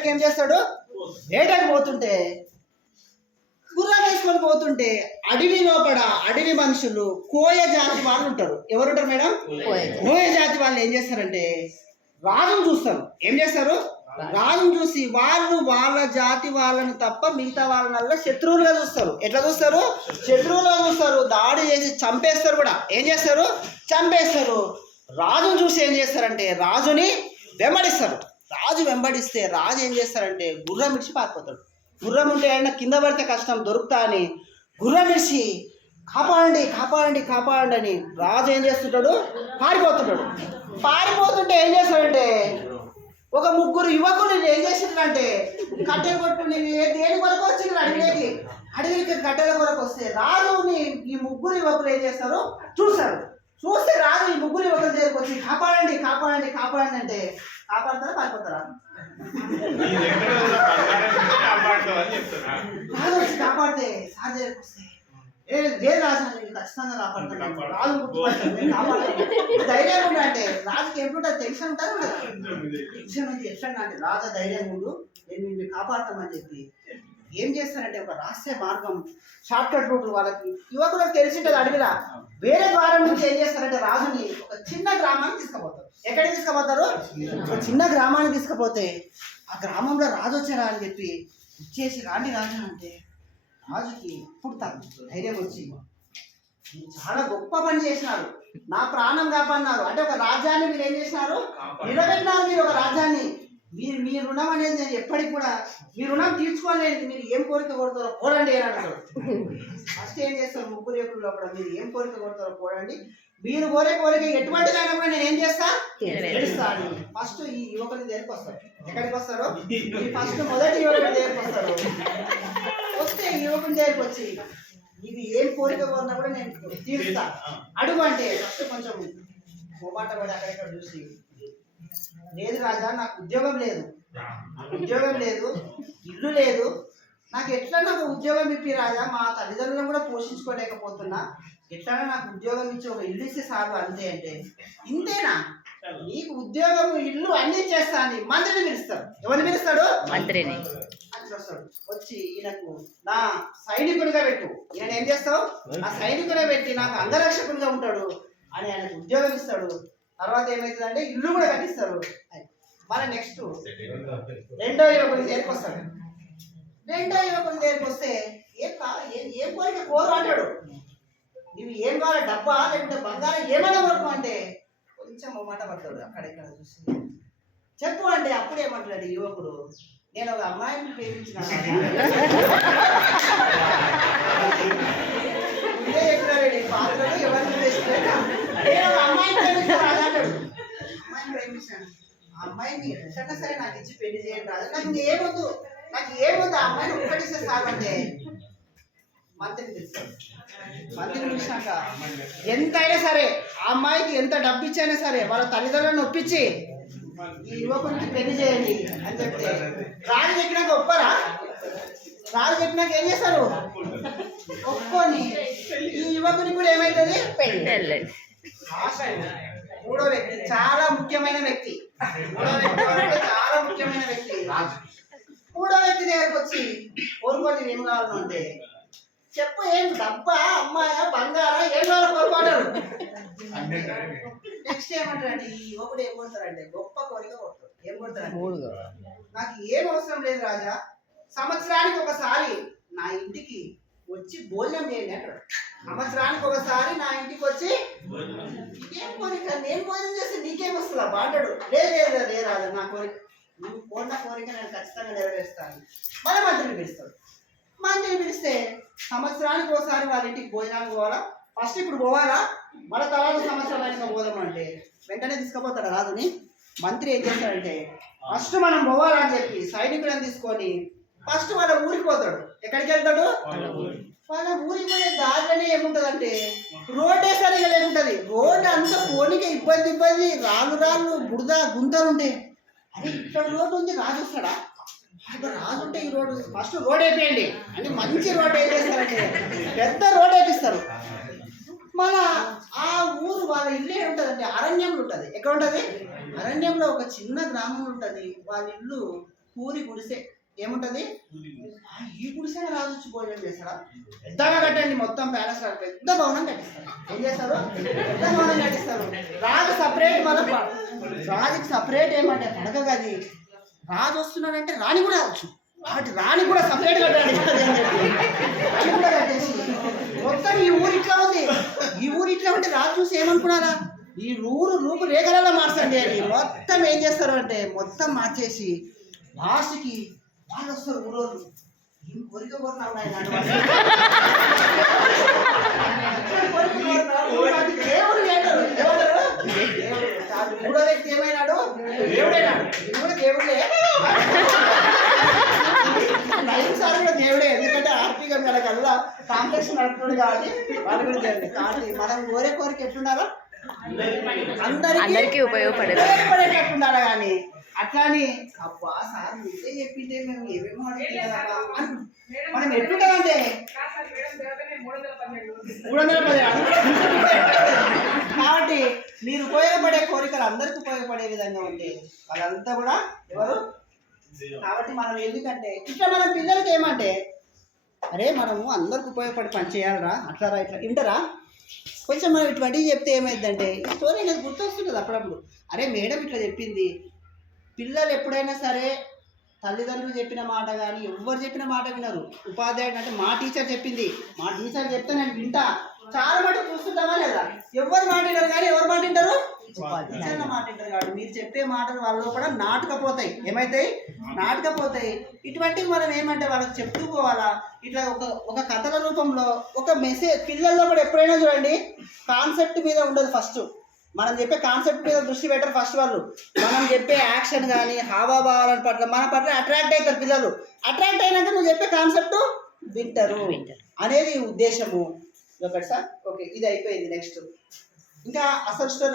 వేటకి ఏం చేస్తాడు, వేటకి పోతుంటే గుర్రం వేసుకొని పోతుంటే అడవి లోపల అడవి మనుషులు కోయ జాతి వాళ్ళు ఉంటారు. ఎవరుంటారు మేడం? కోయ జాతి వాళ్ళు ఏం చేస్తారంటే రాజును చూస్తారు. ఏం చేస్తారు? రాజును చూసి వాళ్ళు వాళ్ళ జాతి వాళ్ళని తప్ప మిగతా వాళ్ళనల్లా శత్రువులుగా చూస్తారు. ఎట్లా చూస్తారు? శత్రువులుగా చూస్తారు. దాడి చేసి చంపేస్తారు కూడా. ఏం చేస్తారు? చంపేస్తారు. రాజును చూసి ఏం చేస్తారంటే రాజుని వెంబడిస్తారు. రాజు వెంబడిస్తే రాజు ఏం చేస్తారంటే గుర్రం ఇడిచి పారిపోతాడు. గుర్రం ఉంటే అయినా కింద పడితే కష్టం దొరుకుతా అని గుర్రం ఇడిచి కాపాడండి కాపాడండి కాపాడండి అని రాజు ఏం చేస్తుంటాడు, పారిపోతుంటాడు. పారిపోతుంటే ఏం చేస్తాడంటే ఒక ముగ్గురు యువకులు ఏం చేసిండ్రంటే కట్టెలు కొట్టు దేని కొరకు వచ్చిండ్రు అడవికి కట్టెల కొరకు వస్తే రాజుని ఈ ముగ్గురు యువకులు ఏం చేస్తారు చూస్తారు. చూస్తే రాజు ఈ ముగ్గురు యువకుల దగ్గరికి వచ్చి కాపాడండి కాపాడండి కాపాడండి అంటే కాపాడతారా పారిపోతారా? రాజు వచ్చి కాపాడితే సార్ దగ్గరికి వస్తే ఏ రాజు ఖచ్చితంగా కాపాడుతాను, రాజు గుర్తుపడతాను, ధైర్యంగా ఉండు అంటే రాజుకి ఎప్పుడుంటుంది? టెన్షన్ ఉంటుంది కదా, టెన్షన్ ఉంది. ఎట్లా అంటే రాజా ధైర్యంగా ఉండు, నేను నిన్ను కాపాడతామని చెప్పి ఏం చేస్తారంటే ఒక రహస్య మార్గం, షార్ట్ కట్ రూట్ వాళ్ళకి యువకులకు తెలిసింటుంది. అడవిలా వేరే ద్వారం నుంచి ఏం చేస్తారంటే రాజుని ఒక చిన్న గ్రామానికి తీసుకుపోతారు. ఎక్కడికి తీసుకుపోతారు? ఒక చిన్న గ్రామానికి తీసుకుపోతే ఆ గ్రామంలో రాజు వచ్చారా అని చెప్పి వచ్చేసి రాండి రాజు అంటే రాజుకి ఇప్పుడు ధైర్యం వచ్చి చాలా గొప్ప పని చేసినారు, నా ప్రాణం కాపాడినారు అంటే ఒక రాజ్యాన్ని మీరు ఏం చేసినారు, నిలబెట్టినారు. మీరు ఒక రాజ్యాన్ని మీ రుణం అనేది నేను ఎప్పటికి కూడా మీ రుణం తీర్చుకోలేదు. మీరు ఏం కోరిక కోరుతారో పోరండి అని అంటారు. ఫస్ట్ ఏం చేస్తారు ముగ్గురు యువకుల లోపల మీరు ఏం కోరిక కోరుతారో పోరండి, మీరు కోరే కోరిక ఎటువంటిదైనా కూడా నేను ఏం చేస్తా తెలుస్తాను. ఫస్ట్ ఈ యువకుని దగ్గరికి వస్తారు. ఎక్కడికి వస్తారు? ఫస్ట్ మొదటి యువకుని దగ్గరికి వస్తారు. వస్తే ఈ యువకుని దగ్గరికి వచ్చి ఇది ఏం కోరిక కోరినా కూడా నేను తీరుస్తా అడుగు అంటే ఫస్ట్ కొంచెం మొబాట పడి అక్కడెక్కడ చూసి లేదు రాజా నాకు ఉద్యోగం లేదు, ఉద్యోగం లేదు, ఇల్లు లేదు, నాకు ఎట్లా నాకు ఉద్యోగం ఇప్పి రాజా, మా తల్లిదండ్రులను కూడా పోషించుకోలేకపోతున్నా, ఎట్లా నాకు ఉద్యోగం ఇచ్చి ఒక ఇల్లు ఇస్తే చాలు అంతే అంటే ఇంతేనా నీకు ఉద్యోగం ఇల్లు అన్నీ చేస్తా అని మంత్రిని పిలుస్తాడు. ఎవరిని పిలుస్తాడు? మంత్రిని. అట్లా వస్తాడు. వచ్చి ఈయనకు నా సైనికుడిగా పెట్టు, ఈయన ఏం చేస్తావు నా సైనికుడిగా పెట్టి నాకు అంగరక్షకుడిగా ఉంటాడు అని ఆయనకు ఉద్యోగం ఇస్తాడు. తర్వాత ఏమవుతుందంటే ఇల్లు కూడా కట్టిస్తారు. మన నెక్స్ట్ రెండో యువకుని దగ్గరికి వస్తాడు. రెండో యువకుని దగ్గరికి వస్తే ఏం కోరిక కోరు అంటాడు. నువ్వు ఏం కావాలి, డబ్బా లేకుంటే బంగారం ఏమైనా వరకు అంటే కొంచెం మాట పడతాడు. అక్కడెక్కడ చూసి చెప్పు అంటే అప్పుడు ఏమంటాడు యువకుడు, నేను ఒక అమ్మాయిని ప్రేమించిన పాత్రలు ఎవరిని నేను ఒక అమ్మాయిని ప్రేమించాను అంటాడు. అమ్మాయిని ప్రేమించాను, ఆ అమ్మాయిని ఎట్లా సరే నాకు ఇచ్చి పెళ్లి చేయండి రాదు, నాకు ఏమొద్దు ఆ అమ్మాయిని ఒక్కటిస్తే సాగంటే మంత్రిని పిలుస్తాడు. మంత్రిని పిలిచాక ఎంతైనా సరే ఆ అమ్మాయికి ఎంత డబ్బు ఇచ్చైనా సరే వాళ్ళ తల్లిదండ్రులను ఒప్పించి ఈ యువకునికి పెళ్లి చేయండి అని చెప్తే రాజు చెప్పినాక ఒప్పరా? రాజు చెప్పినాక ఏం చేస్తారు? ఒప్పుకొని ఈ యువకునికి కూడా ఏమైతుంది పెళ్లి. మూడో వ్యక్తి చాలా ముఖ్యమైన వ్యక్తి, చాలా ముఖ్యమైన వ్యక్తి మూడో వ్యక్తి దగ్గరకు వచ్చి కోరుకొని ఏం కావాలను అంటే చెప్పు, ఏం డబ్బా అమ్మాయా బంగారా ఏం కావాలో కోరుకుంటారు. నెక్స్ట్ ఏమంటారంటే ఈ యువకుడు ఏం కొడతారంటే గొప్ప కోరిక కొడతారు. ఏం కొడతారంటే నాకు ఏం అవసరం లేదు రాజా, సంవత్సరానికి ఒకసారి నా ఇంటికి వచ్చి భోజనం చేయండి అంటాడు. సంవత్సరానికి ఒకసారి నా ఇంటికి వచ్చి నీకేం కోరిక, నేను భోజనం చేస్తే నీకేం వస్తుందా బాంటాడు. లేదు రాజా నా కోరిక, నువ్వు కోరిన కోరిక నేను ఖచ్చితంగా నెరవేరుస్తాను. మన మంత్రిని పిలుస్తాడు. మంత్రిని పిలిస్తే సంవత్సరానికి ఒకసారి వాళ్ళ ఇంటికి భోజనానికి పోవాలా, ఫస్ట్ ఇప్పుడు పోవాలా మన తర్వాత సంవత్సరం అయినా పోదామంటే వెంటనే తీసుకుపోతాడు రాజుని. మంత్రి ఏం చేస్తాడంటే ఫస్ట్ మనం పోవాలని చెప్పి సైనికులను తీసుకొని ఫస్ట్ వాళ్ళ ఊరికి పోతాడు. ఎక్కడికి వెళ్తాడు? వాళ్ళ ఊరికి పోయే దారిలోనే ఏముంటదంటే రోడ్డే సరిగా లేకుంటది. రోడ్డు అంతా పోనీకే ఇబ్బంది, రాళ్ళు బురద గుంతలు ఉంటాయి. అదే ఇక్కడ రోడ్డు ఉంది, రాజు వస్తాడా? రాజు ఉంటే ఈ రోడ్డు ఫస్ట్ రోడ్ వేపియండి అంటే మంచి రోడ్ ఏం చేస్తారంటే పెద్ద రోడ్ వేపిస్తారు. మన ఆ ఊరు వాళ్ళ ఇల్లు ఉంటుందంటే అరణ్యంలో ఉంటుంది. ఎక్కడ ఉంటుంది? అరణ్యంలో ఒక చిన్న గ్రామం ఉంటుంది. వాళ్ళ ఇల్లు పూరి గుడిసె ఏముంటది, ఈ గుడిసె రాజు వచ్చి భోజనం చేస్తారా? పెద్దగా కట్టండి, మొత్తం ప్యాలెస్ పెద్ద భవనం కట్టిస్తారు. ఏం చేస్తారు? పెద్ద భవనం కట్టిస్తారు. రాజు సపరేట్, మళ్ళీ రాజుకి సపరేట్ ఏమంటే పడక గది. రాజు వస్తున్నాడంటే రాణి కూడా రావచ్చు, కాబట్టి రాణి కూడా సపరేట్ కట్టాలి రాణి కూడా కట్టేసి మొత్తం ఈ ఊరు ఇట్లా ఉంది. ఈ ఊరు ఇట్లా ఉంటే రాజు చూసి ఏమనుకున్నారా, ఈ ఊరు రూపు రేఖలలో మార్చండి అని మొత్తం ఏం చేస్తారు అంటే మొత్తం మార్చేసి లాస్ట్కి వాళ్ళు వస్తారు ఊరోళ్ళు. ఏం కోరిక కోరినావు నాయన దేవుడు లేడు. మూడో వ్యక్తి ఏమైనాడు? దేవుడైనాడు. ఇది కూడా దేవుడే, నైన్ సార్ కూడా దేవుడే. ఎందుకంటే ఆర్పీగా మన కల్లా కాంప్లెక్స్ నడుపుతుంది కాబట్టి వాళ్ళు కూడా దేవుడే. కాబట్టి మనం కోరే కోరిక ఎట్లుండాలో అందరికీ ఉపయోగపడేటట్టుండాలి. కానీ అట్లాని అబ్బా సార్ మీరే చెప్పింటే మేము ఏమేమో అడుగుతున్నారా మనం ఎట్లుంటామంటే 312. కాబట్టి మీరు ఉపయోగపడే కోరికలు అందరికి ఉపయోగపడే విధంగా ఉంటే వాళ్ళంతా కూడా ఎవరు. కాబట్టి మనం ఎందుకంటే ఇట్లా మనం పిల్లలకి ఏమంటే అరే మనము అందరికి ఉపయోగపడి పని చేయాలరా అట్లా ఇట్లా వింటారా. కొంచెం మనం ఇటువంటివి చెప్తే ఏమైందంటే ఈ స్టోరీ అనేది గుర్తొస్తుంటుంది అప్పుడప్పుడు. అరే మేడం ఇట్లా చెప్పింది. పిల్లలు ఎప్పుడైనా సరే తల్లిదండ్రులు చెప్పిన మాట కానీ ఎవరు చెప్పిన మాట వినరు. ఉపాధ్యాయుడు అంటే మా టీచర్ చెప్పింది, మా టీచర్ చెప్తే నేను వింటా. చాలా మటుకు చూస్తుంటామా లేదా? ఎవరు మాట వింటారు కానీ ఎవరు మాట వింటారు? టీచర్ల మాట వింటారు. కాబట్టి మీరు చెప్పే మాటలు వాళ్ళలో కూడా నాటుకపోతాయి. ఏమైతాయి? నాటుకపోతాయి. ఇటువంటివి మనం ఏమంటే వాళ్ళకి చెప్తూ పోవాలా. ఇట్లా ఒక కథల రూపంలో ఒక మెసేజ్ పిల్లల్లో కూడా ఎప్పుడైనా చూడండి కాన్సెప్ట్ మీద ఉండదు. ఫస్ట్ మనం చెప్పే కాన్సెప్ట్ మీద దృష్టి పెట్టరు. ఫస్ట్ వాళ్ళు మనం చెప్పే యాక్షన్ కానీ హావభావాల పట్ల మన పట్ల అట్రాక్ట్ అవుతారు పిల్లలు. అట్రాక్ట్ అయినాక నువ్వు చెప్పే కాన్సెప్ట్ వింటారు అనేది ఉద్దేశము. ఒకటి సార్ ఓకే ఇది అయిపోయింది. నెక్స్ట్ ఇంకా అసలు స్టోరీ